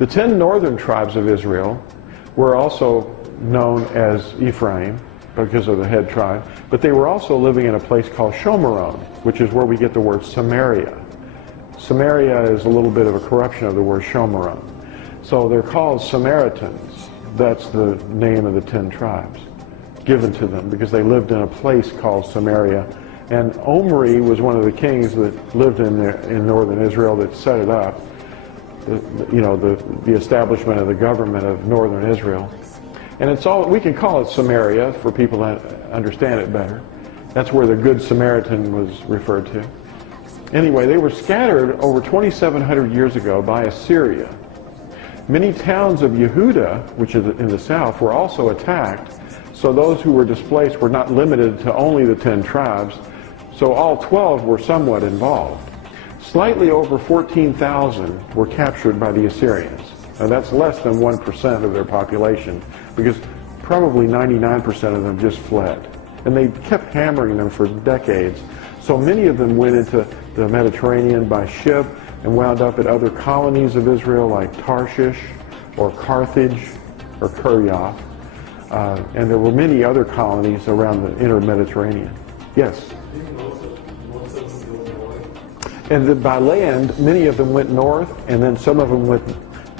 The 10 northern tribes of Israel were also known as Ephraim because of the head tribe, but they were also living in a place called Shomeron, which is where we get the word Samaria. Samaria is a little bit of a corruption of the word Shomeron. So they're called Samaritans. That's the name of the 10 tribes given to them because they lived in a place called Samaria. And Omri was one of the kings that lived in northern Israel that set it up, the establishment of the government of northern Israel. And it's all, we can call it Samaria for people to understand it better. That's where the Good Samaritan was referred to. Anyway, they were scattered over 2,700 years ago by Assyria. Many towns of Yehuda, which is in the south, were also attacked. So those who were displaced were not limited to only the 10 tribes. So all 12 were somewhat involved. Slightly over 14,000 were captured by the Assyrians. Now that's less than 1% of their population, because probably 99% of them just fled. And they kept hammering them for decades. So many of them went into the Mediterranean by ship and wound up at other colonies of Israel like Tarshish or Carthage or Kuryath. And there were many other colonies around the inner Mediterranean. Yes? And by land, many of them went north, and then some of them went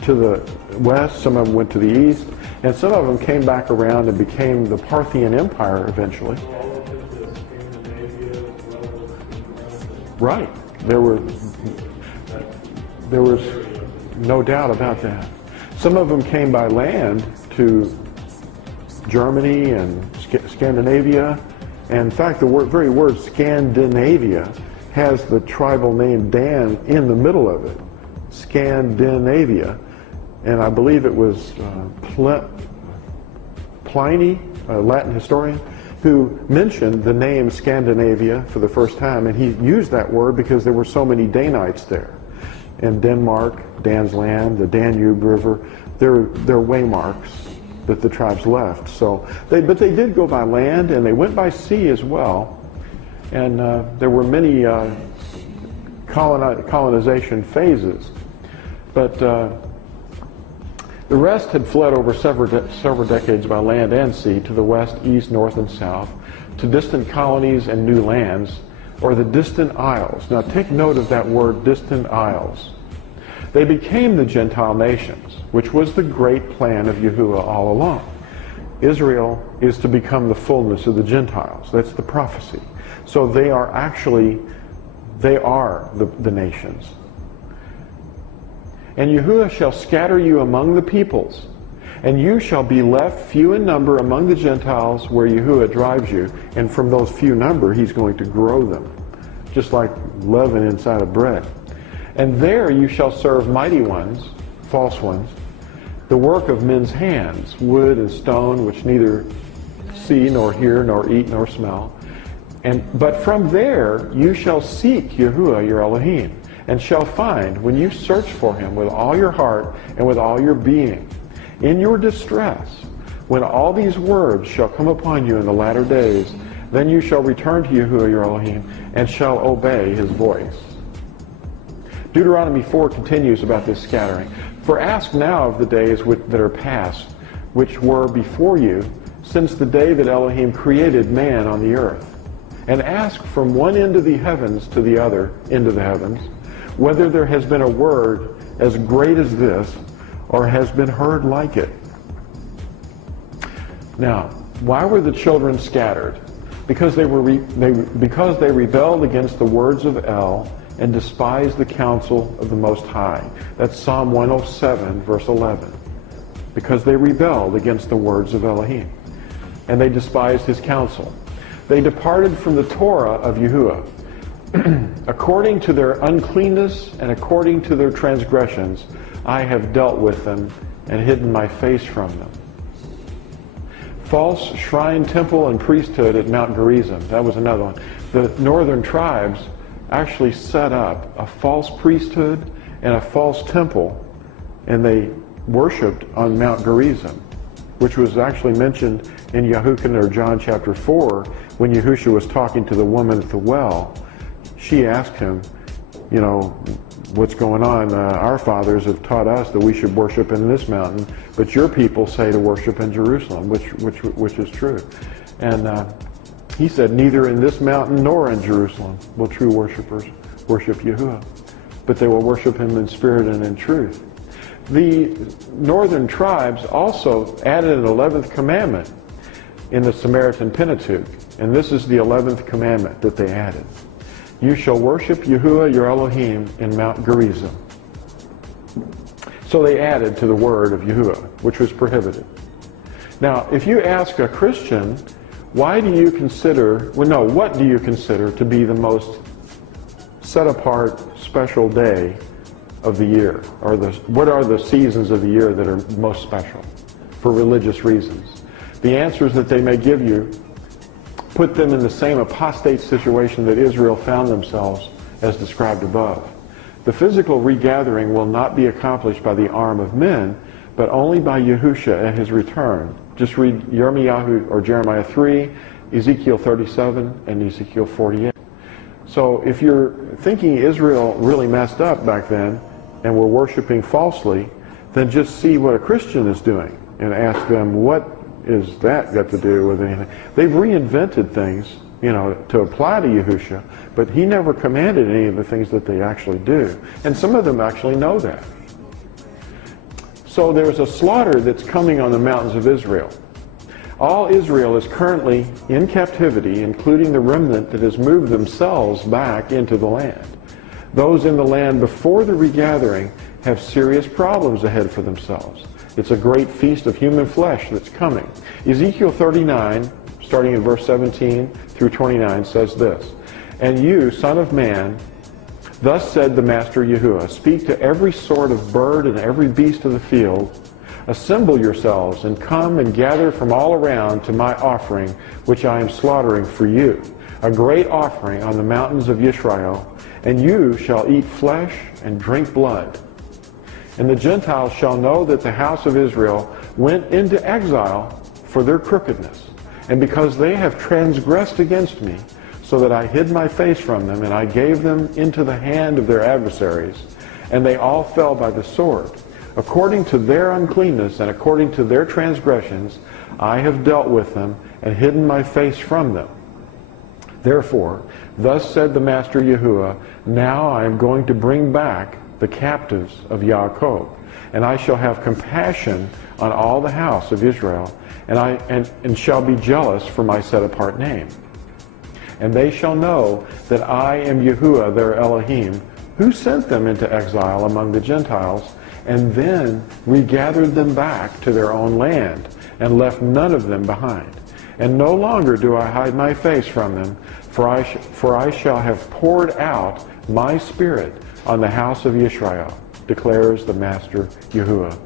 to the west, some of them went to the east, and some of them came back around and became the Parthian Empire eventually. Right. There was no doubt about that. Some of them came by land to Germany and Scandinavia. And in fact, the very word Scandinavia has the tribal name Dan in the middle of it. Scandinavia. And I believe it was Pliny, a Latin historian, who mentioned the name Scandinavia for the first time, and he used that word because there were so many Danites there. In Denmark, Dan's land, the Danube River, they're waymarks that the tribes left. So, but they did go by land, and they went by sea as well. And there were many colonization phases. But the rest had fled over several decades by land and sea to the west, east, north, and south, to distant colonies and new lands, or the distant isles. Now take note of that word, distant isles. They became the Gentile nations, which was the great plan of Yahuwah all along. Israel is to become the fullness of the Gentiles. That's the prophecy. So they are the nations. And Yahuwah shall scatter you among the peoples, and you shall be left few in number among the Gentiles where Yahuwah drives you. And from those few number, he's going to grow them, just like leaven inside of bread. And there you shall serve mighty ones, false ones, the work of men's hands, wood and stone, which neither see, nor hear, nor eat, nor smell. But from there you shall seek Yahuwah your Elohim, and shall find, when you search for him with all your heart and with all your being, in your distress, when all these words shall come upon you in the latter days, then you shall return to Yahuwah your Elohim, and shall obey his voice. Deuteronomy 4 continues about this scattering. For ask now of the days that are past, which were before you, since the day that Elohim created man on the earth. And ask from one end of the heavens to the other end of the heavens, whether there has been a word as great as this, or has been heard like it. Now, why were the children scattered? Because they rebelled against the words of El and despised the counsel of the Most High. That's Psalm 107, verse 11. Because they rebelled against the words of Elohim, and they despised his counsel. They departed from the Torah of Yahuwah. According to their uncleanness and according to their transgressions, I have dealt with them and hidden my face from them. False shrine, temple, and priesthood at Mount Gerizim. That was another one. The northern tribes actually set up a false priesthood and a false temple, and they worshipped on Mount Gerizim, which was actually mentioned in Yahushua, or John chapter 4, when Yahushua was talking to the woman at the well. She asked him, what's going on. Our fathers have taught us that we should worship in this mountain, but your people say to worship in Jerusalem, which is true. And he said, neither in this mountain nor in Jerusalem will true worshipers worship Yahuwah, but they will worship him in spirit and in truth. The northern tribes also added an 11th commandment in the Samaritan Pentateuch, and this is the 11th commandment that they added. You shall worship Yahuwah your Elohim in Mount Gerizim. So they added to the word of Yahuwah, which was prohibited. Now, if you ask a Christian, what do you consider to be the most set-apart special day of the year? Or what are the seasons of the year that are most special for religious reasons? The answers that they may give you put them in the same apostate situation that Israel found themselves as described above. The physical regathering will not be accomplished by the arm of men, but only by Yahusha at his return. Just read Jeremiah 3, Ezekiel 37, and Ezekiel 48. So if you're thinking Israel really messed up back then and were worshiping falsely, then just see what a Christian is doing and ask them, what is that got to do with anything? They've reinvented things, to apply to Yahusha, but he never commanded any of the things that they actually do. And some of them actually know that. So there's a slaughter that's coming on the mountains of Israel. All Israel is currently in captivity, including the remnant that has moved themselves back into the land. Those in the land before the regathering have serious problems ahead for themselves. It's a great feast of human flesh that's coming. Ezekiel 39, starting in verse 17 through 29, says this, And you, son of man, thus said the Master Yahuwah, speak to every sort of bird and every beast of the field, assemble yourselves and come and gather from all around to my offering, which I am slaughtering for you, a great offering on the mountains of Yisrael, and you shall eat flesh and drink blood. And the Gentiles shall know that the house of Israel went into exile for their crookedness, and because they have transgressed against me, so that I hid my face from them, and I gave them into the hand of their adversaries, and they all fell by the sword. According to their uncleanness and according to their transgressions, I have dealt with them and hidden my face from them. Therefore, thus said the Master Yahuwah, now I am going to bring back the captives of Yaakov, and I shall have compassion on all the house of Israel, and shall be jealous for my set-apart name. And they shall know that I am Yahuwah their Elohim, who sent them into exile among the Gentiles, and then regathered them back to their own land, and left none of them behind. And no longer do I hide my face from them, for I shall have poured out my spirit on the house of Israel, declares the Master Yahuwah.